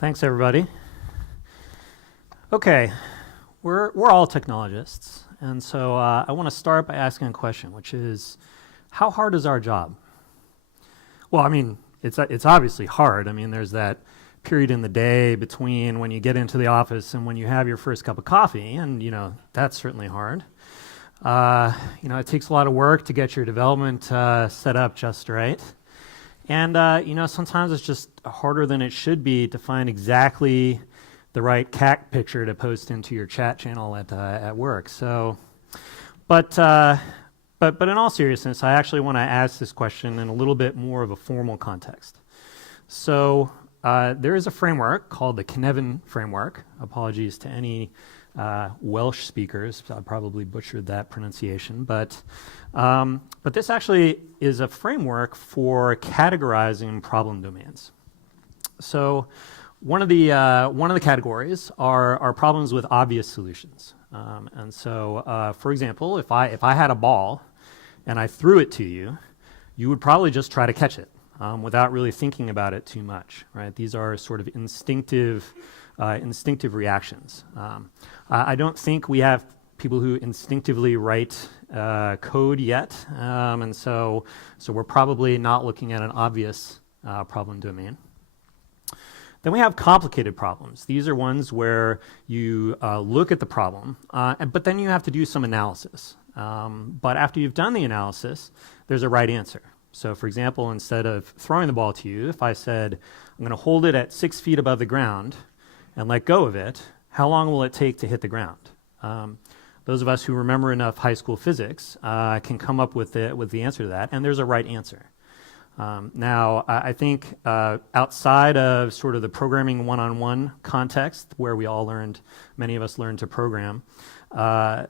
Thanks, everybody. Okay, we're all technologists, and so I want to start by asking a question, which is, how hard is our job? Well, I mean, it's obviously hard. I mean, there's that period in the day between when you get into the office and when you have your first cup of coffee, and that's certainly hard. It takes a lot of work to get your development set up just right. And, sometimes it's just harder than it should be to find exactly the right cat picture to post into your chat channel at work. So, but in all seriousness, I actually want to ask this question in a little bit more of a formal context. So, there is a framework called the Keynesian Framework. Apologies to any Welsh speakers. I probably butchered that pronunciation, but this actually is a framework for categorizing problem domains. So one of the categories are problems with obvious solutions. And so, for example, if I had a ball and I threw it to you, you would probably just try to catch it without really thinking about it too much, right? These are sort of instinctive reactions. I don't think we have people who instinctively write code yet, and so we're probably not looking at an obvious problem domain. Then we have complicated problems. These are ones where you look at the problem, but then you have to do some analysis. But after you've done the analysis, there's a right answer. So for example, instead of throwing the ball to you, if I said, I'm going to hold it at 6 feet above the ground and let go of it, how long will it take to hit the ground? Those of us who remember enough high school physics can come up with the answer to that, and there's a right answer. Now, I think outside of sort of the programming one-on-one context, where many of us learned to program,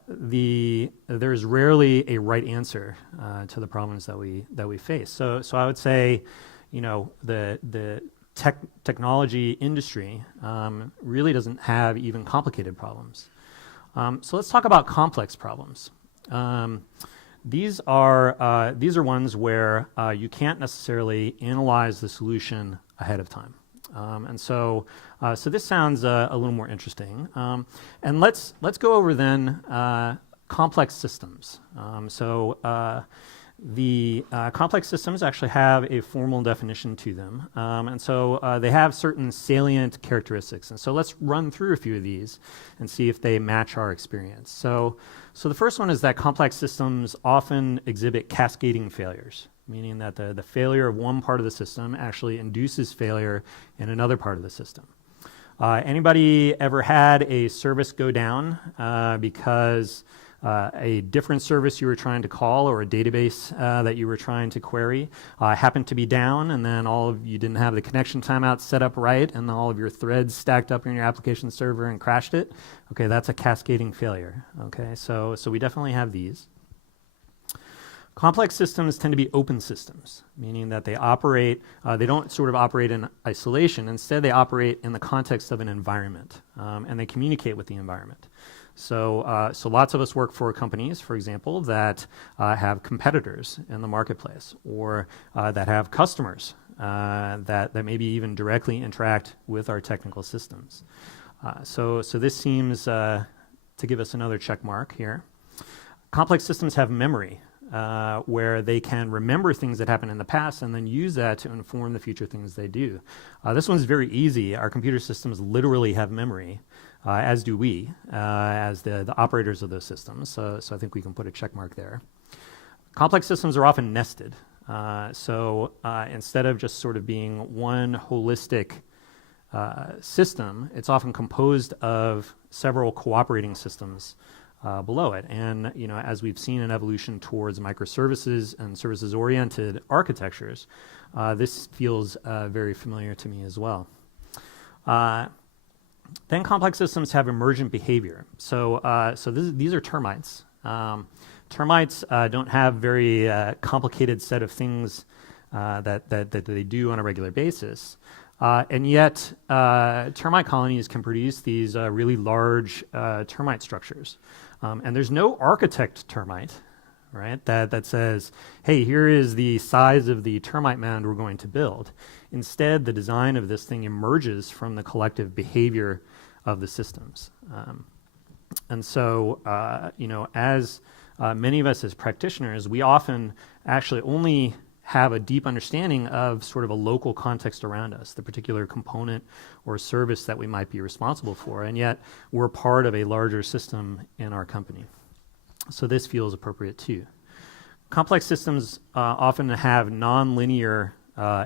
there's rarely a right answer to the problems that we face. So I would say, the technology industry really doesn't have even complicated problems. So let's talk about complex problems. These are ones where you can't necessarily analyze the solution ahead of time. So this sounds a little more interesting. And let's go over then complex systems. The complex systems actually have a formal definition to them, and so they have certain salient characteristics. And so let's run through a few of these and see if they match our experience. So the first one is that complex systems often exhibit cascading failures, meaning that the failure of one part of the system actually induces failure in another part of the system. Anybody ever had a service go down because a different service you were trying to call or a database that you were trying to query happened to be down, and then you didn't have the connection timeout set up right, and all of your threads stacked up in your application server and crashed it? Okay, that's a cascading failure. Okay, so we definitely have these. Complex systems tend to be open systems, meaning that they don't sort of operate in isolation. Instead, they operate in the context of an environment, and they communicate with the environment. So lots of us work for companies, for example, that have competitors in the marketplace, or that have customers that maybe even directly interact with our technical systems. So this seems to give us another check mark here. Complex systems have memory, where they can remember things that happened in the past and then use that to inform the future things they do. This one's very easy. Our computer systems literally have memory, as do we, as the operators of those systems. So I think we can put a check mark there. Complex systems are often nested. So instead of just sort of being one holistic system, it's often composed of several cooperating systems below it. And as we've seen an evolution towards microservices and services-oriented architectures, this feels very familiar to me as well. Then complex systems have emergent behavior. So these are termites. Termites don't have very complicated set of things that they do on a regular basis. And yet, termite colonies can produce these really large termite structures. And there's no architect termite right? That says, hey, here is the size of the termite mound we're going to build. Instead, the design of this thing emerges from the collective behavior of the systems. And so, as many of us as practitioners, we often actually only have a deep understanding of sort of a local context around us, the particular component or service that we might be responsible for, and yet we're part of a larger system in our company. So this feels appropriate too. Complex systems often have nonlinear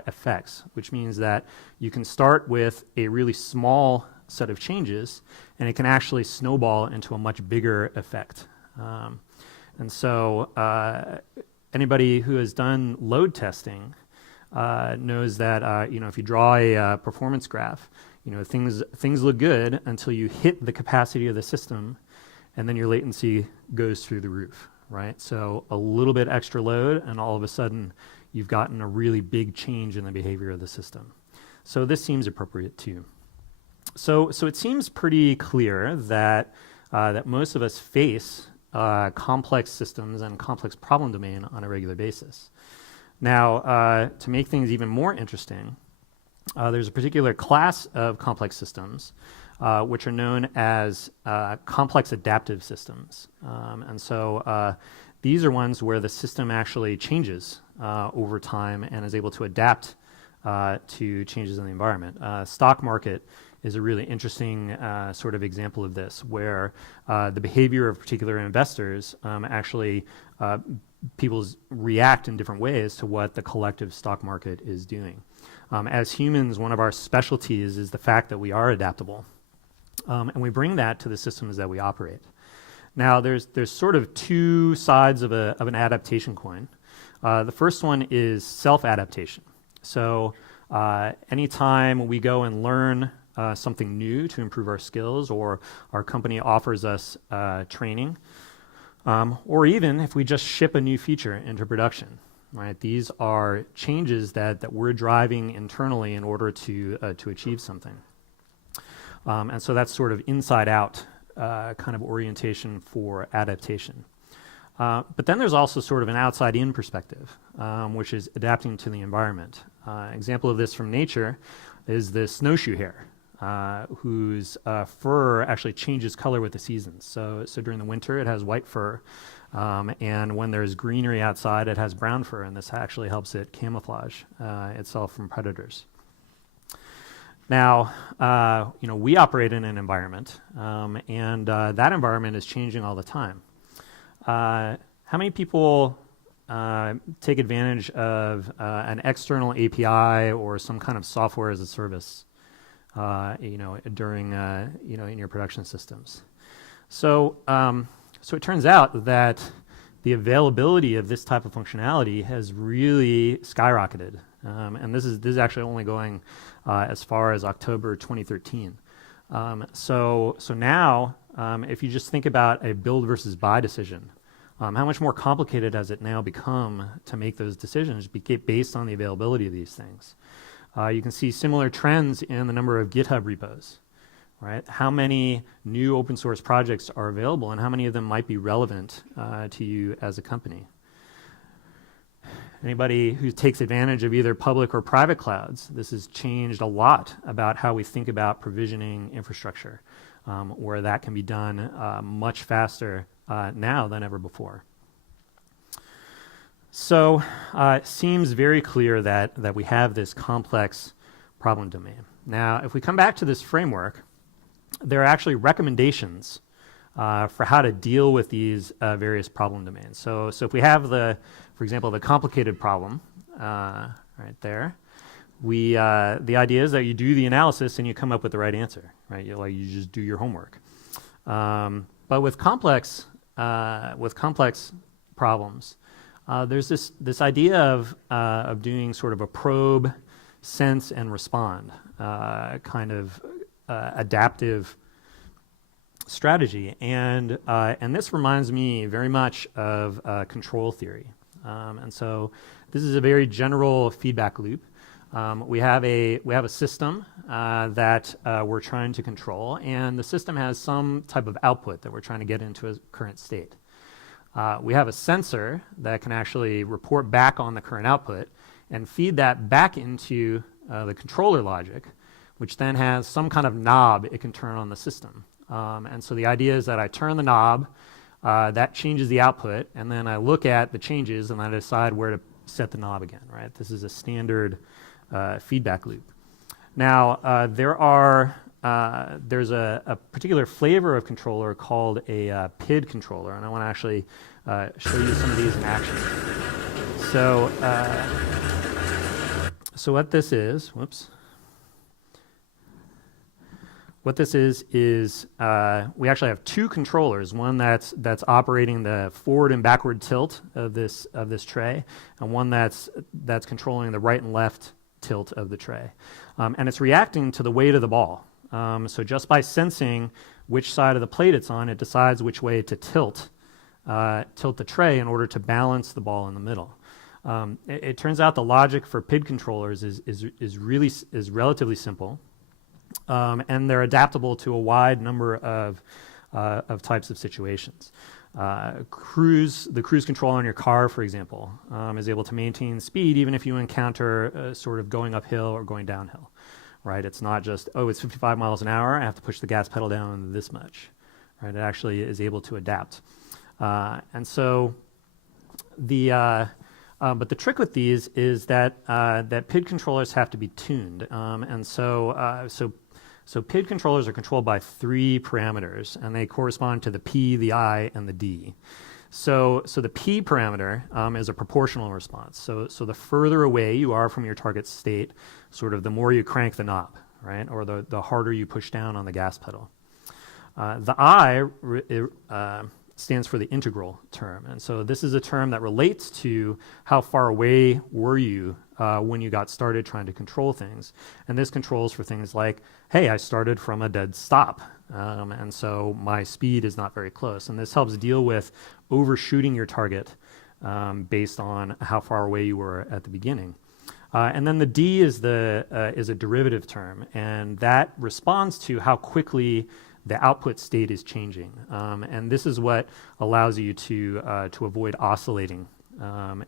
effects, which means that you can start with a really small set of changes, and it can actually snowball into a much bigger effect. And so anybody who has done load testing knows that if you draw a performance graph, things look good until you hit the capacity of the system, and then your latency goes through the roof, right? So a little bit extra load, and all of a sudden you've gotten a really big change in the behavior of the system. So this seems appropriate too. So it seems pretty clear that that most of us face complex systems and complex problem domain on a regular basis. Now, to make things even more interesting, there's a particular class of complex systems which are known as complex adaptive systems. And so these are ones where the system actually changes over time and is able to adapt to changes in the environment. Stock market is a really interesting sort of example of this, where the behavior of particular investors actually people react in different ways to what the collective stock market is doing. As humans, one of our specialties is the fact that we are adaptable, and we bring that to the systems that we operate. Now, there's sort of two sides of an adaptation coin. The first one is self-adaptation. So anytime we go and learn something new to improve our skills, or our company offers us training, or even if we just ship a new feature into production, right? These are changes that we're driving internally in order to achieve something. And so that's sort of inside out kind of orientation for adaptation. But then there's also sort of an outside in perspective, which is adapting to the environment. Example of this from nature is the snowshoe hare, whose fur actually changes color with the seasons. So during the winter, it has white fur, and when there's greenery outside, it has brown fur, and this actually helps it camouflage itself from predators. Now, we operate in an environment, and that environment is changing all the time. How many people take advantage of an external API or some kind of software as a service during in your production systems? So it turns out that the availability of this type of functionality has really skyrocketed, and this is actually only going as far as October 2013. So now, if you just think about a build versus buy decision, how much more complicated has it now become to make those decisions based on the availability of these things? You can see similar trends in the number of GitHub repos, right? How many new open source projects are available, and how many of them might be relevant to you as a company? Anybody who takes advantage of either public or private clouds, this has changed a lot about how we think about provisioning infrastructure, where that can be done much faster now than ever before. So it seems very clear that we have this complex problem domain. Now, if we come back to this framework, there are actually recommendations for how to deal with these various problem domains. So if we have for example, the complicated problem right there, the idea is that you do the analysis and you come up with the right answer, right? You just do your homework. But with complex problems, there's this idea of doing sort of a probe, sense, and respond kind of adaptive strategy, and this reminds me very much of control theory. And so this is a very general feedback loop. We have a system that we're trying to control, and the system has some type of output that we're trying to get into a current state. We have a sensor that can actually report back on the current output and feed that back into the controller logic, which then has some kind of knob it can turn on the system. And so the idea is that I turn the knob, that changes the output, and then I look at the changes and I decide where to set the knob again, right? This is a standard feedback loop. Now, there's a particular flavor of controller called a PID controller, and I want to actually show you some of these in action. So what this is, what this is we actually have two controllers, one that's operating the forward and backward tilt of this tray, and one that's controlling the right and left tilt of the tray. And it's reacting to the weight of the ball. So just by sensing which side of the plate it's on, it decides which way to tilt the tray in order to balance the ball in the middle. It turns out the logic for PID controllers is relatively simple, and they're adaptable to a wide number of types of situations. The cruise control on your car, for example, is able to maintain speed even if you encounter sort of going uphill or going downhill, right? It's not just, oh, it's 55 miles an hour, I have to push the gas pedal down this much, right? It actually is able to adapt. And so but the trick with these is that PID controllers have to be tuned. So PID controllers are controlled by three parameters, and they correspond to the P, the I, and the D. So the P parameter is a proportional response. So the further away you are from your target state, sort of the more you crank the knob, right? Or the harder you push down on the gas pedal. The I stands for the integral term. And so this is a term that relates to how far away were you when you got started trying to control things. And this controls for things like, hey, I started from a dead stop, and so my speed is not very close. And this helps deal with overshooting your target based on how far away you were at the beginning. And then the D is a derivative term, and that responds to how quickly the output state is changing. And this is what allows you to avoid oscillating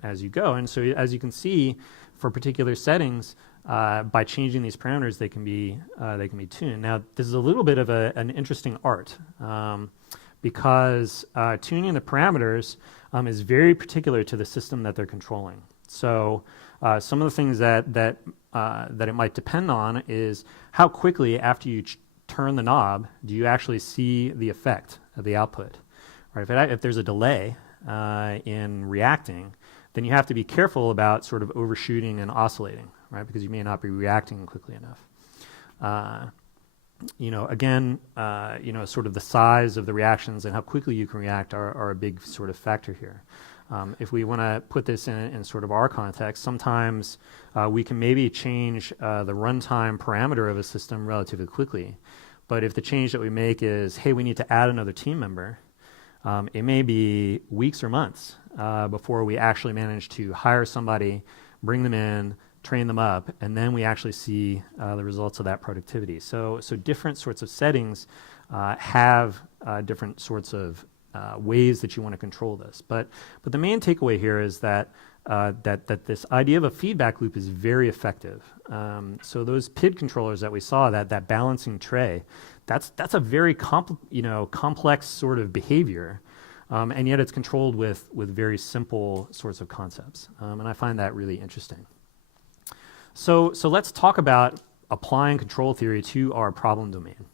as you go. And so as you can see, for particular settings, by changing these parameters, they can be tuned. Now, this is a little bit of an interesting art because tuning the parameters is very particular to the system that they're controlling. So some of the things that it might depend on is how quickly after you turn the knob do you actually see the effect of the output. Right? If there's a delay in reacting, then you have to be careful about sort of overshooting and oscillating, right? Because you may not be reacting quickly enough. Sort of the size of the reactions and how quickly you can react are a big sort of factor here. If we want to put this in sort of our context, sometimes we can maybe change the runtime parameter of a system relatively quickly. But if the change that we make is, hey, we need to add another team member, it may be weeks or months before we actually manage to hire somebody, bring them in, train them up, and then we actually see the results of that productivity. So different sorts of settings have different sorts of ways that you want to control this. But the main takeaway here is that this idea of a feedback loop is very effective. So those PID controllers that we saw, that balancing tray, that's a very complex sort of behavior, and yet it's controlled with very simple sorts of concepts. And I find that really interesting. So let's talk about applying control theory to our problem domain.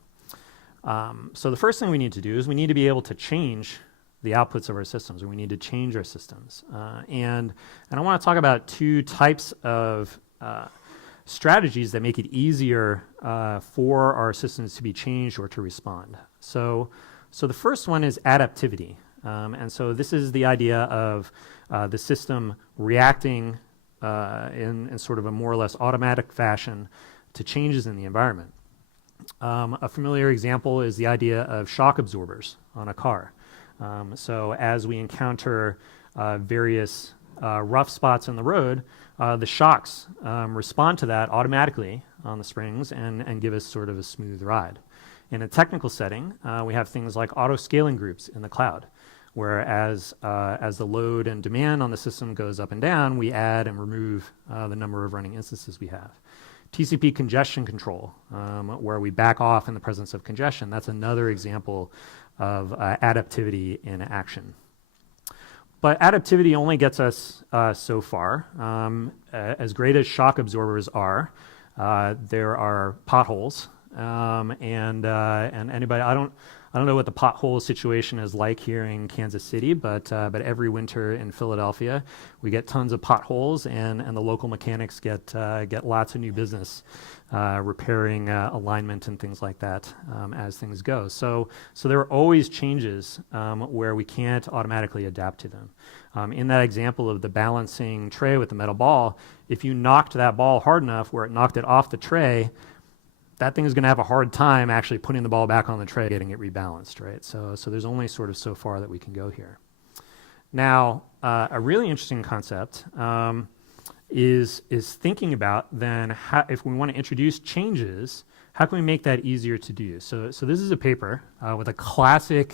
So the first thing we need to do is we need to be able to change the outputs of our systems, or we need to change our systems. And I want to talk about two types of strategies that make it easier for our systems to be changed or to respond. So the first one is adaptivity. And so this is the idea of the system reacting in sort of a more or less automatic fashion to changes in the environment. A familiar example is the idea of shock absorbers on a car. So as we encounter various rough spots in the road, the shocks respond to that automatically on the springs and give us sort of a smooth ride. In a technical setting, we have things like auto-scaling groups in the cloud, whereas as the load and demand on the system goes up and down, we add and remove the number of running instances we have. TCP congestion control, where we back off in the presence of congestion, that's another example of adaptivity in action. But adaptivity only gets us so far. As great as shock absorbers are, there are potholes, and anybody, I don't know what the pothole situation is like here in Kansas City, but every winter in Philadelphia, we get tons of potholes, and the local mechanics get lots of new business repairing alignment and things like that as things go. So there are always changes where we can't automatically adapt to them. In that example of the balancing tray with the metal ball, if you knocked that ball hard enough where it knocked it off the tray, that thing is going to have a hard time actually putting the ball back on the tray, getting it rebalanced, right? So there's only sort of so far that we can go here. Now, a really interesting concept is thinking about then how, if we want to introduce changes, how can we make that easier to do? So this is a paper with a classic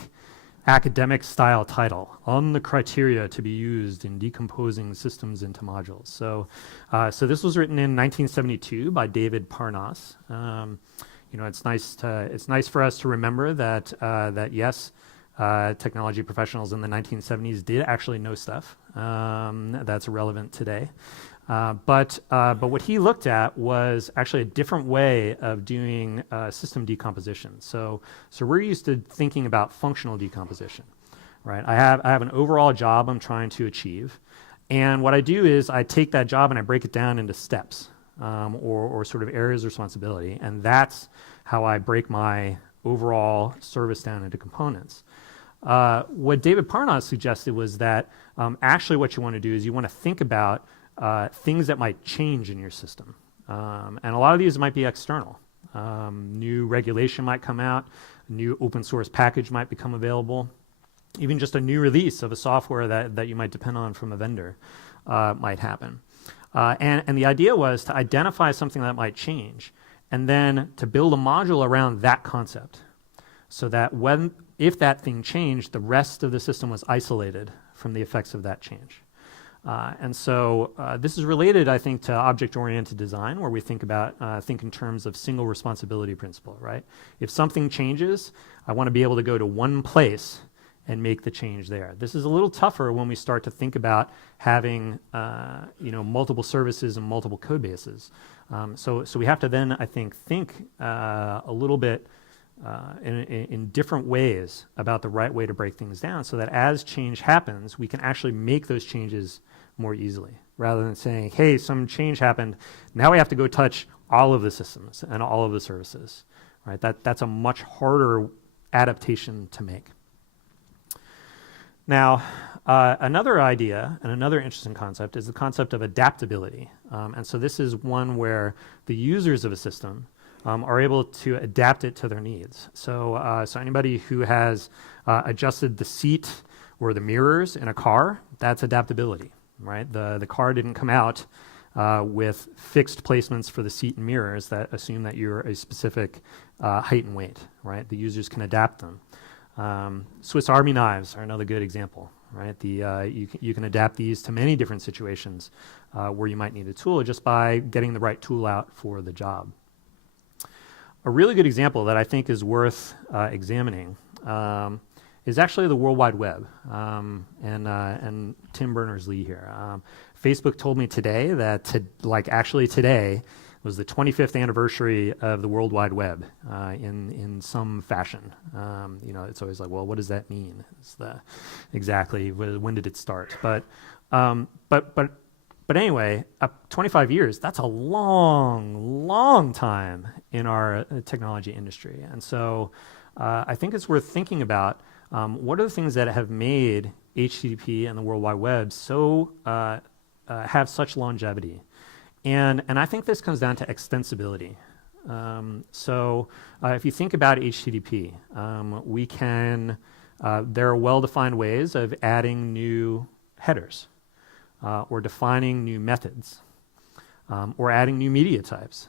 academic style title, on the criteria to be used in decomposing systems into modules. So this was written in 1972 by David Parnas. It's nice for us to remember that yes, technology professionals in the 1970s did actually know stuff that's relevant today. But what he looked at was actually a different way of doing system decomposition. So we're used to thinking about functional decomposition, right? I have an overall job I'm trying to achieve, and what I do is I take that job and I break it down into steps or sort of areas of responsibility, and that's how I break my overall service down into components. What David Parnas suggested was that actually what you want to do is you want to think about things that might change in your system. And a lot of these might be external. New regulation might come out, a new open source package might become available, even just a new release of a software that you might depend on from a vendor might happen. And the idea was to identify something that might change, and then to build a module around that concept, so that if that thing changed, the rest of the system was isolated from the effects of that change. And so this is related, I think, to object-oriented design, where we think in terms of single responsibility principle, right? If something changes, I want to be able to go to one place and make the change there. This is a little tougher when we start to think about having multiple services and multiple code bases. So we have to then, I think a little bit in different ways about the right way to break things down, so that as change happens, we can actually make those changes more easily, rather than saying, hey, some change happened, now we have to go touch all of the systems and all of the services, right? That's a much harder adaptation to make. Now, another idea and another interesting concept is the concept of adaptability. And so this is one where the users of a system are able to adapt it to their needs. So anybody who has adjusted the seat or the mirrors in a car, that's adaptability, right? The car didn't come out with fixed placements for the seat and mirrors that assume that you're a specific height and weight, right? The users can adapt them. Swiss Army knives are another good example, right? You can adapt these to many different situations where you might need a tool just by getting the right tool out for the job. A really good example that I think is worth examining is actually the World Wide Web, and Tim Berners-Lee here. Facebook told me today that today was the 25th anniversary of the World Wide Web in some fashion. It's always like, well, what does that mean? Exactly when did it start? But anyway, 25 years, that's a long time in our technology industry. And so I think it's worth thinking about what are the things that have made HTTP and the World Wide Web so have such longevity. And I think this comes down to extensibility. If you think about HTTP, there are well-defined ways of adding new headers, or defining new methods, or adding new media types.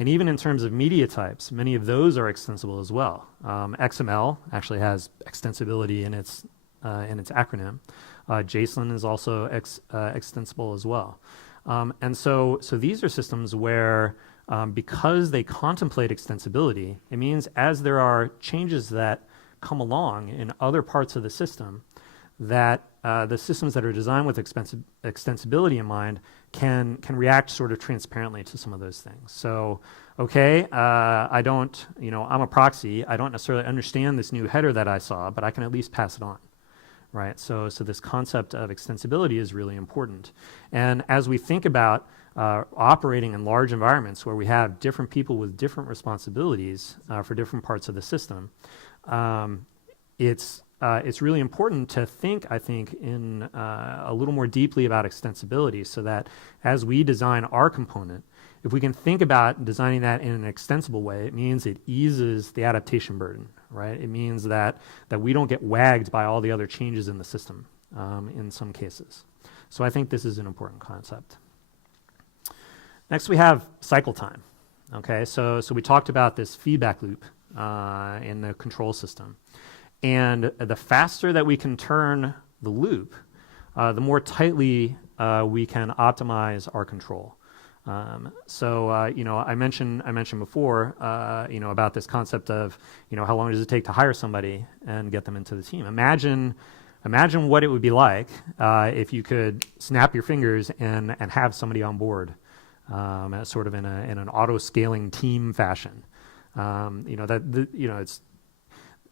And even in terms of media types, many of those are extensible as well. XML actually has extensibility in its in its acronym. JSON is also extensible as well. And so these are systems where, because they contemplate extensibility, it means as there are changes that come along in other parts of the system, that the systems that are designed with extensibility in mind can react sort of transparently to some of those things. So, okay, I don't, I'm a proxy. I don't necessarily understand this new header that I saw, but I can at least pass it on, right? So this concept of extensibility is really important. And as we think about operating in large environments where we have different people with different responsibilities for different parts of the system, it's really important to think, I think, in a little more deeply about extensibility, so that as we design our component, if we can think about designing that in an extensible way, it means it eases the adaptation burden, right? It means that we don't get wagged by all the other changes in the system in some cases. So I think this is an important concept. Next, we have cycle time. Okay, so we talked about this feedback loop in the control system. And the faster that we can turn the loop, the more tightly we can optimize our control. I mentioned before, about this concept of, how long does it take to hire somebody and get them into the team? Imagine what it would be like if you could snap your fingers and have somebody on board, sort of in an auto-scaling team fashion. It's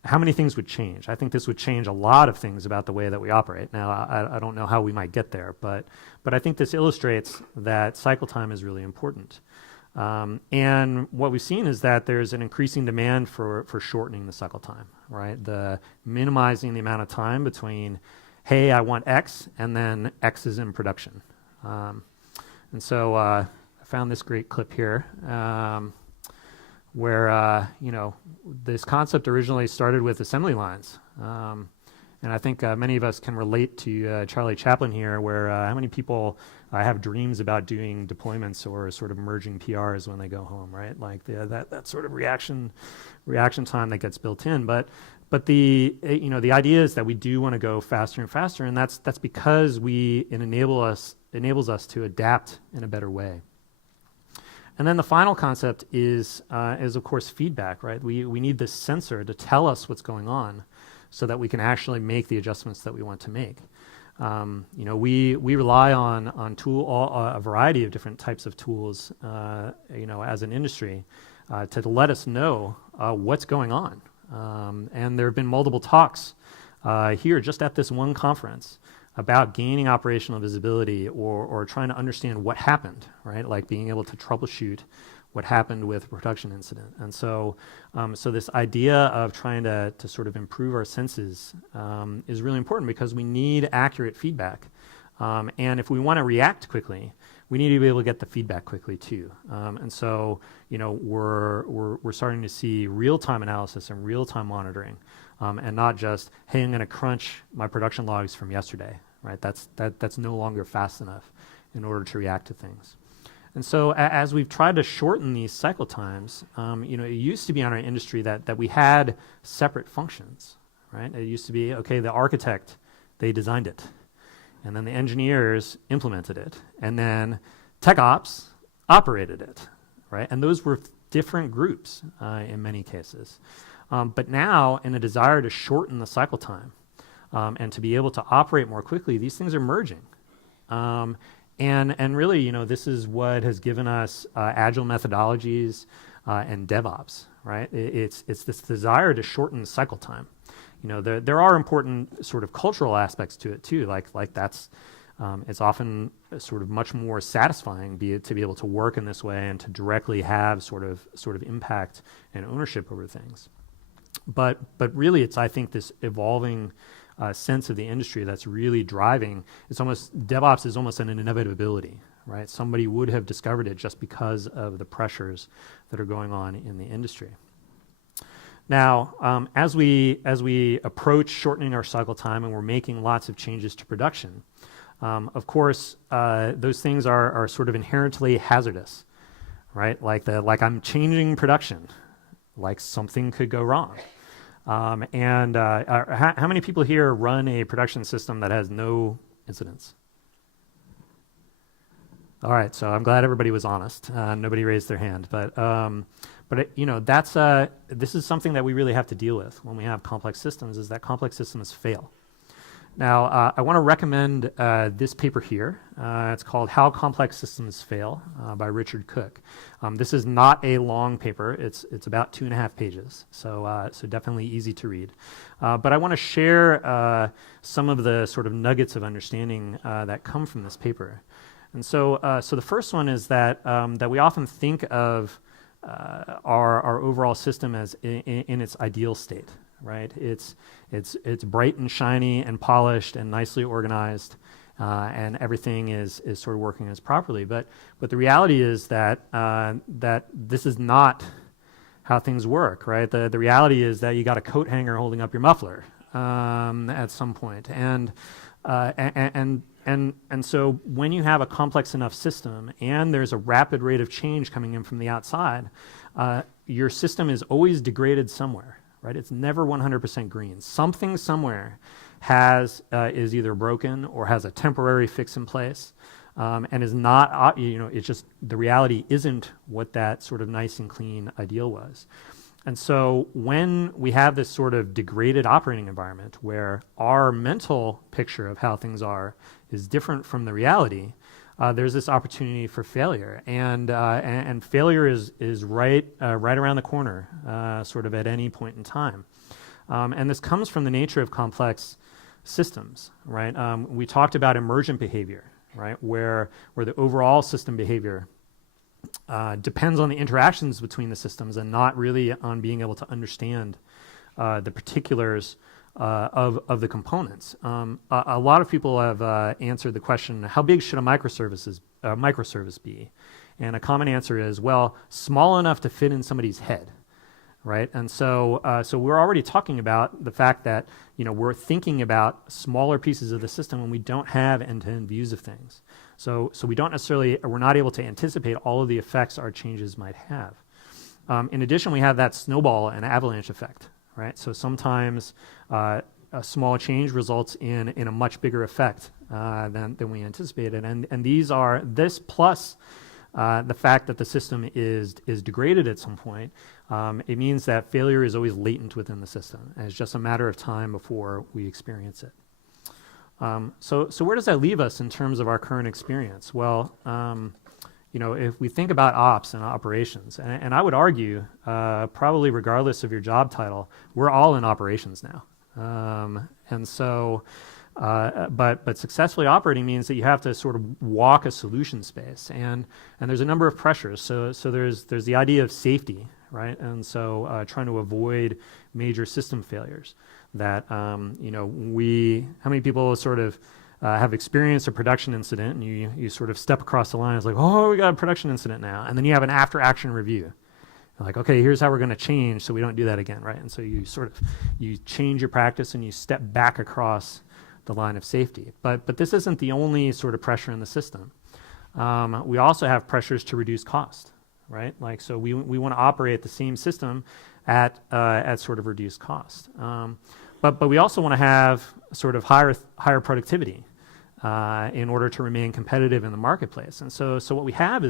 how many things would change? I think this would change a lot of things about the way that we operate. Now, I don't know how we might get there, but I think this illustrates that cycle time is really important. And what we've seen is that there's an increasing demand for shortening the cycle time, right? Minimizing the amount of time between, hey, I want X, and then X is in production. And so I found this great clip here. Where this concept originally started with assembly lines, and I think many of us can relate to Charlie Chaplin here, where how many people have dreams about doing deployments or sort of merging PRs when they go home, right? Like that sort of reaction time that gets built in, but the idea is that we do want to go faster and faster, and that's because it enables us to adapt in a better way. And then the final concept is of course feedback, right? We need this sensor to tell us what's going on, so that we can actually make the adjustments that we want to make. We rely on a variety of different types of tools, as an industry, to let us know what's going on. And there have been multiple talks here just at this one conference about gaining operational visibility or trying to understand what happened, right? Like being able to troubleshoot what happened with a production incident. And so this idea of trying to sort of improve our senses is really important, because we need accurate feedback. And if we want to react quickly, we need to be able to get the feedback quickly too. And so, we're starting to see real-time analysis and real-time monitoring, and not just, hey, I'm going to crunch my production logs from yesterday, right? That's no longer fast enough in order to react to things. And so as we've tried to shorten these cycle times, it used to be on our industry that we had separate functions, right? It used to be, okay, the architect, they designed it, and then the engineers implemented it, and then tech ops operated it, right? And those were different groups in many cases. But now, in a desire to shorten the cycle time and to be able to operate more quickly, these things are merging. And really, this is what has given us Agile methodologies and DevOps, right? It's this desire to shorten cycle time. There are important sort of cultural aspects to it too, like that's it's often sort of much more satisfying to be able to work in this way and to directly have sort of impact and ownership over things. But really, it's, I think, this evolving sense of the industry that's really driving. DevOps is almost an inevitability, right? Somebody would have discovered it just because of the pressures that are going on in the industry. Now, as we approach shortening our cycle time and we're making lots of changes to production, of course, those things are sort of inherently hazardous, right? Like I'm changing production, like something could go wrong. How many people here run a production system that has no incidents? All right, so I'm glad everybody was honest. Nobody raised their hand, this is something that we really have to deal with when we have complex systems. Is that complex systems fail? Now, I want to recommend this paper here. It's called "How Complex Systems Fail" by Richard Cook. This is not a long paper. It's about 2.5 pages, so definitely easy to read. But I want to share some of the sort of nuggets of understanding that come from this paper. And so the first one is that we often think of our overall system as in its ideal state, right? It's bright and shiny and polished and nicely organized, and everything is sort of working as properly. But the reality is that this is not how things work, right? The reality is that you got a coat hanger holding up your muffler at some point, and so when you have a complex enough system and there's a rapid rate of change coming in from the outside, your system is always degraded somewhere, right? It's never 100% green. Something somewhere is either broken or has a temporary fix in place, and is not, it's just the reality isn't what that sort of nice and clean ideal was. And so when we have this sort of degraded operating environment where our mental picture of how things are is different from the reality, there's this opportunity for failure. And failure is right around the corner, sort of at any point in time. And this comes from the nature of complex systems, right? We talked about emergent behavior, right? Where the overall system behavior depends on the interactions between the systems and not really on being able to understand the particulars of the components. A lot of people have answered the question, how big should a microservice be? And a common answer is, well, small enough to fit in somebody's head, right? And so we're already talking about the fact that we're thinking about smaller pieces of the system when we don't have end-to-end views of things. So we're not able to anticipate all of the effects our changes might have. In addition, we have that snowball and avalanche effect, right? So sometimes a small change results in a much bigger effect than we anticipated. And this plus the fact that the system is degraded at some point, it means that failure is always latent within the system. And it's just a matter of time before we experience it. So where does that leave us in terms of our current experience? Well, if we think about ops and operations, and I would argue, probably regardless of your job title, we're all in operations now. But successfully operating means that you have to sort of walk a solution space, and there's a number of pressures. So there's the idea of safety, right? And so trying to avoid major system failures. That how many people sort of have experienced a production incident, and you sort of step across the line. It's like, oh, we got a production incident now, and then you have an after-action review. You're like, okay, here's how we're going to change so we don't do that again, right? And so you change your practice and you step back across the line of safety. But this isn't the only sort of pressure in the system. We also have pressures to reduce cost, right? Like, so we want to operate the same system at sort of reduced cost. But we also want to have sort of higher productivity in order to remain competitive in the marketplace. And so what we have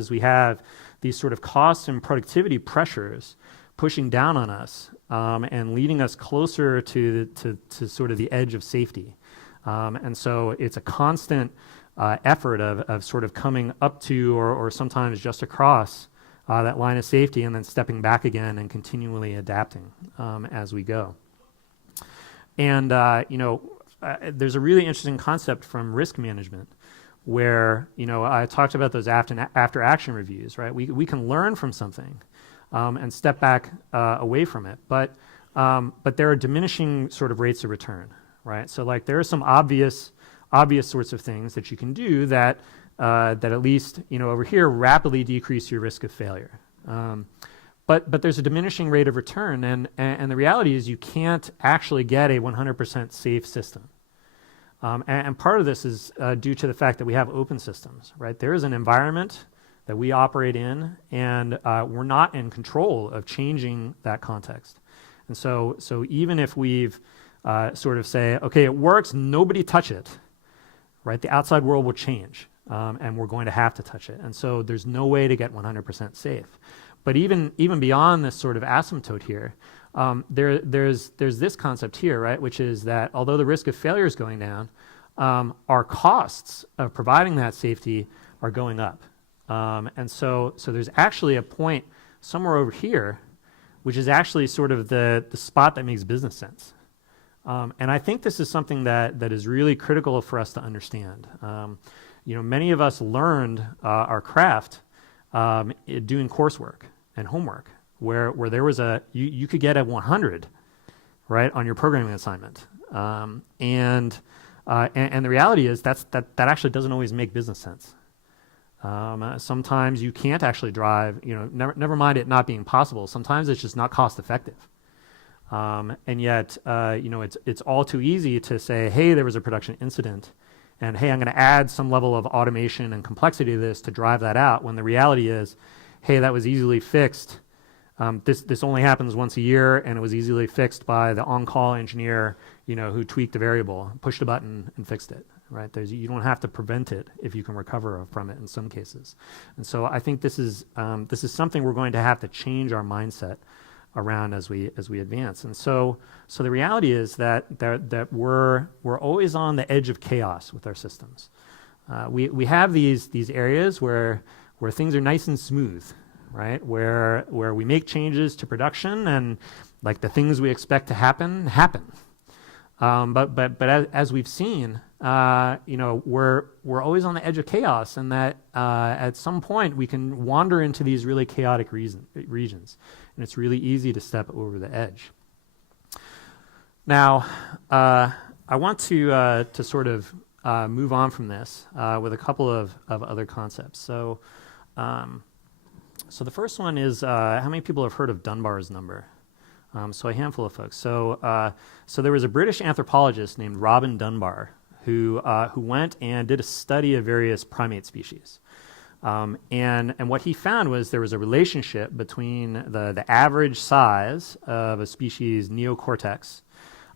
these sort of cost and productivity pressures pushing down on us and leading us closer to sort of the edge of safety. And so it's a constant effort of sort of coming up to or sometimes just across that line of safety and then stepping back again and continually adapting as we go. And there's a really interesting concept from risk management where I talked about those after action reviews, right? We can learn from something and step back away from it, but there are diminishing sort of rates of return, right? So like there are some obvious sorts of things that you can do that at least over here rapidly decrease your risk of failure. But there's a diminishing rate of return, and the reality is you can't actually get a 100% safe system. And part of this is due to the fact that we have open systems, right? There is an environment that we operate in, and we're not in control of changing that context. And so even if we've sort of say, okay, it works, nobody touch it, right? The outside world will change, and we're going to have to touch it. And so there's no way to get 100% safe. But even beyond this sort of asymptote here, there's this concept here, right? Which is that although the risk of failure is going down, our costs of providing that safety are going up. And so there's actually a point somewhere over here, which is actually sort of the spot that makes business sense. And I think this is something that is really critical for us to understand. Many of us learned our craft doing coursework and homework, where there was you could get a 100, right, on your programming assignment. And the reality is that actually doesn't always make business sense. Sometimes you can't actually drive, never mind it not being possible. Sometimes it's just not cost effective. And yet, it's all too easy to say, hey, there was a production incident, and hey, I'm going to add some level of automation and complexity to this to drive that out, when the reality is, hey, that was easily fixed. This only happens once a year, and it was easily fixed by the on-call engineer, who tweaked a variable, pushed a button, and fixed it. Right? You don't have to prevent it if you can recover from it in some cases. And so I think this is something we're going to have to change our mindset around as we advance. And so the reality is that we're always on the edge of chaos with our systems. We have these areas where things are nice and smooth, right? Where we make changes to production, and like the things we expect to happen. But as we've seen, we're always on the edge of chaos, and that at some point we can wander into these really chaotic regions, and it's really easy to step over the edge. Now, I want to sort of move on from this with a couple of other concepts. So the first one is, how many people have heard of Dunbars Number? So a handful of folks. So there was a British anthropologist named Robin Dunbar who went and did a study of various primate species. And what he found was there was a relationship between the average size of a species' neocortex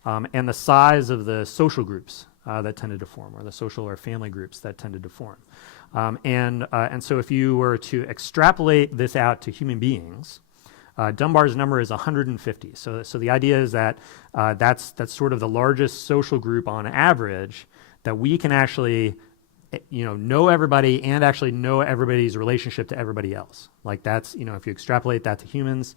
and the size of the social groups that tended to form, or the social or family groups that tended to form. And so if you were to extrapolate this out to human beings, Dunbar's number is 150. So the idea is that that's sort of the largest social group on average that we can actually know everybody and actually know everybody's relationship to everybody else. Like that's, if you extrapolate that to humans,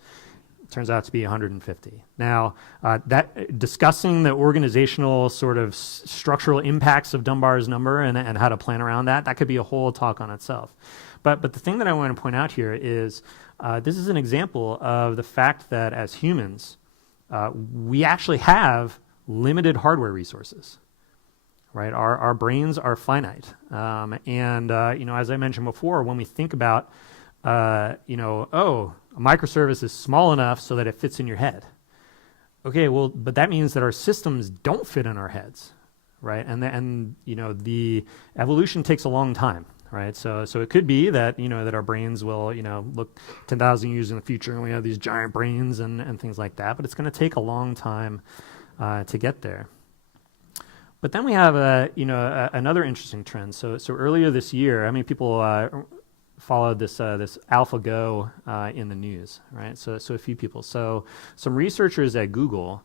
it turns out to be 150. Now, that discussing the organizational sort of structural impacts of Dunbar's number and how to plan around that could be a whole talk on itself. But the thing that I want to point out here is this is an example of the fact that as humans, we actually have limited hardware resources. Right, our brains are finite, and as I mentioned before, when we think about, a microservice is small enough so that it fits in your head. Okay, well, but that means that our systems don't fit in our heads, right? And the evolution takes a long time, right? So it could be that that our brains will look 10,000 years in the future, and we have these giant brains and things like that. But it's going to take a long time to get there. But then we have another interesting trend. So earlier this year, how many people followed this AlphaGo in the news, right? So a few people. So some researchers at Google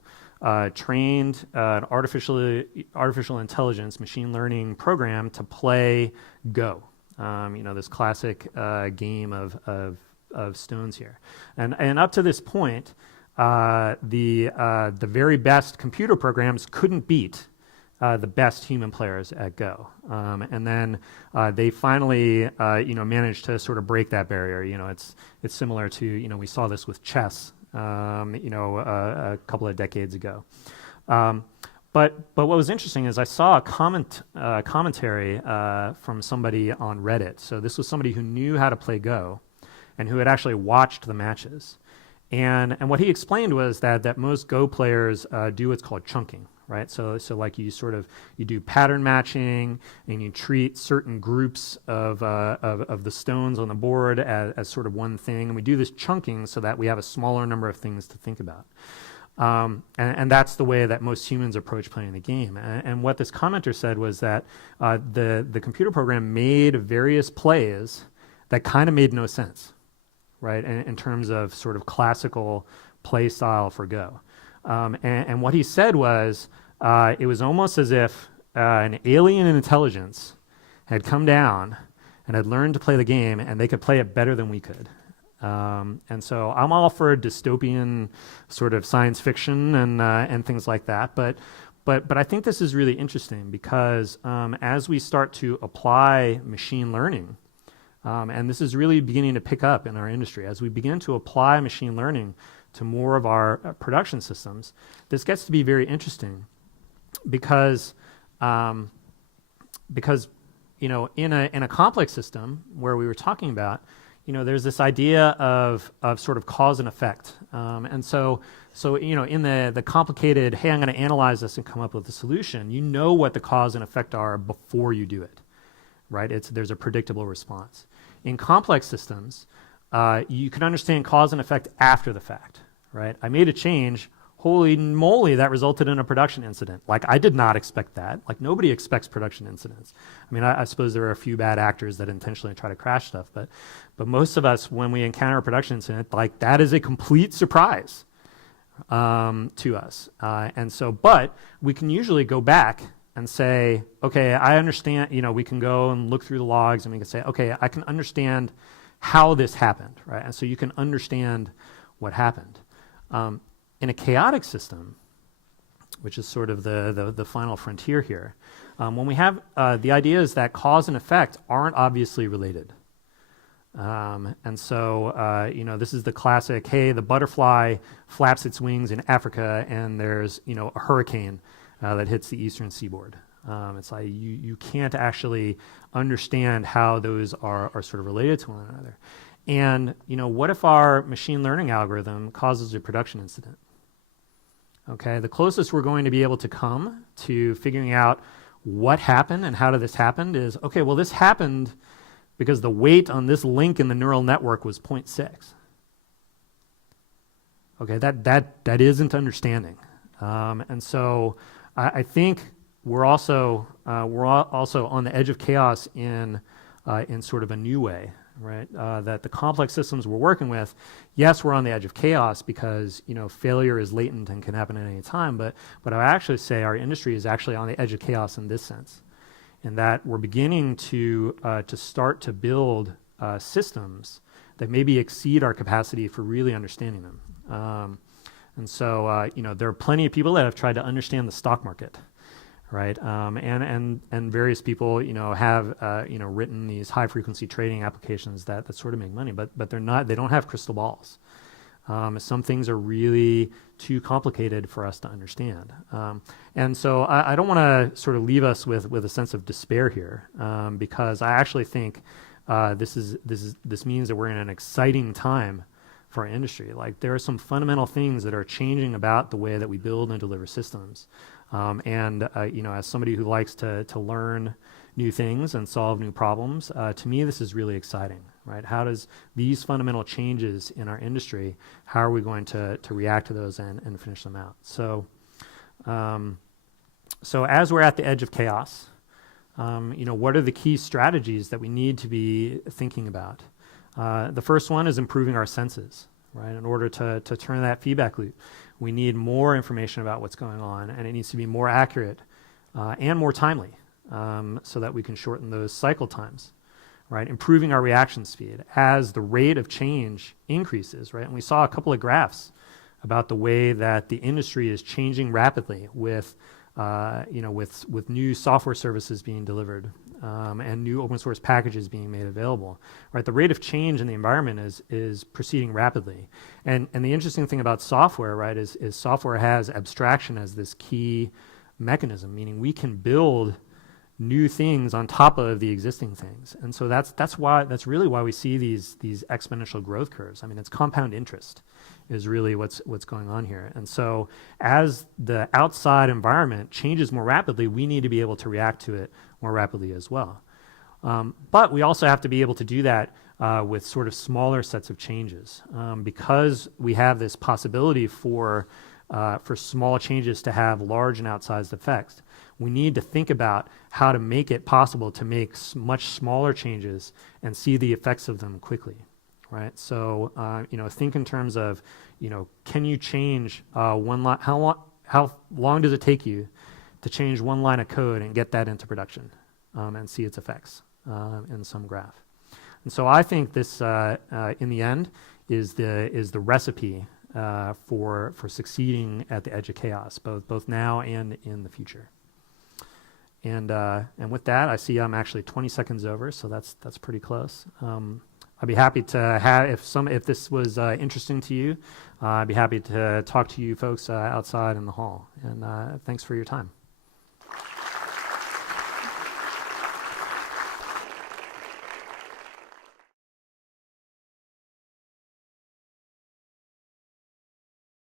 trained an artificial intelligence machine learning program to play Go. This classic game of stones here, and up to this point, the very best computer programs couldn't beat the best human players at Go, and then they finally, managed to sort of break that barrier. It's similar to, we saw this with chess, a couple of decades ago. But what was interesting is I saw a commentary from somebody on Reddit. So this was somebody who knew how to play Go, and who had actually watched the matches. And what he explained was that most Go players do what's called chunking. Right, so like you do pattern matching, and you treat certain groups of the stones on the board as sort of one thing, and we do this chunking so that we have a smaller number of things to think about. And that's the way that most humans approach playing the game. And what this commenter said was that the computer program made various plays that kind of made no sense, right, in terms of sort of classical play style for Go. And what he said was it was almost as if an alien intelligence had come down and had learned to play the game, and they could play it better than we could. And so I'm all for dystopian sort of science fiction and things like that. But I think this is really interesting because as we start to apply machine learning, and this is really beginning to pick up in our industry, as we begin to apply machine learning to more of our production systems, this gets to be very interesting because in a complex system where we were talking about, there's this idea of sort of cause and effect. And so in the complicated, hey, I'm going to analyze this and come up with a solution, you know what the cause and effect are before you do it, right? There's a predictable response. In complex systems, you can understand cause and effect after the fact, right? I made a change. Holy moly, that resulted in a production incident. Like, I did not expect that. Like, nobody expects production incidents. I mean, I suppose there are a few bad actors that intentionally try to crash stuff, but most of us, when we encounter a production incident, like, that is a complete surprise to us. But we can usually go back and say, okay, I understand, we can go and look through the logs and we can say, okay, I can understand how this happened, right? And so you can understand what happened. In a chaotic system, which is sort of the final frontier here, when we have the idea is that cause and effect aren't obviously related. This is the classic, hey, the butterfly flaps its wings in Africa and there's, a hurricane that hits the eastern seaboard. It's like you can't actually understand how those are sort of related to one another. And, what if our machine learning algorithm causes a production incident? Okay, the closest we're going to be able to come to figuring out what happened and how did this happen is, okay, well, this happened because the weight on this link in the neural network was 0.6. Okay, that isn't understanding. And so I think we're also on the edge of chaos in sort of a new way, right? That the complex systems we're working with, yes, we're on the edge of chaos because failure is latent and can happen at any time. But I would actually say our industry is actually on the edge of chaos in this sense, in that we're beginning to start to build systems that maybe exceed our capacity for really understanding them. There are plenty of people that have tried to understand the stock market, right? And various people, have written these high frequency trading applications that sort of make money, but they don't have crystal balls. Some things are really too complicated for us to understand. And so I don't want to sort of leave us with a sense of despair here, because I actually think this means that we're in an exciting time for our industry. Like, there are some fundamental things that are changing about the way that we build and deliver systems. As somebody who likes to learn new things and solve new problems, to me, this is really exciting, right? How does these fundamental changes in our industry, how are we going to react to those and finish them out? So as we're at the edge of chaos, what are the key strategies that we need to be thinking about? The first one is improving our senses, right? In order to turn that feedback loop, we need more information about what's going on, and it needs to be more accurate and more timely, so that we can shorten those cycle times, right? Improving our reaction speed as the rate of change increases, right? And we saw a couple of graphs about the way that the industry is changing rapidly with new software services being delivered and new open source packages being made available, right? The rate of change in the environment is proceeding rapidly. And the interesting thing about software, right, is software has abstraction as this key mechanism, meaning we can build new things on top of the existing things. And so that's really why we see these exponential growth curves. I mean, it's compound interest is really what's going on here. And so as the outside environment changes more rapidly, we need to be able to react to it more rapidly as well. But we also have to be able to do that with sort of smaller sets of changes, because we have this possibility for for small changes to have large and outsized effects. We need to think about how to make it possible to make much smaller changes and see the effects of them quickly, right? So, think in terms of, can you change one line? How long does it take you to change one line of code and get that into production and see its effects in some graph? And so I think this, in the end, is the recipe for succeeding at the edge of chaos, both now and in the future. And with that, I see I'm actually 20 seconds over, so that's pretty close. I'd be happy to have, if this was interesting to you, I'd be happy to talk to you folks outside in the hall. And thanks for your time.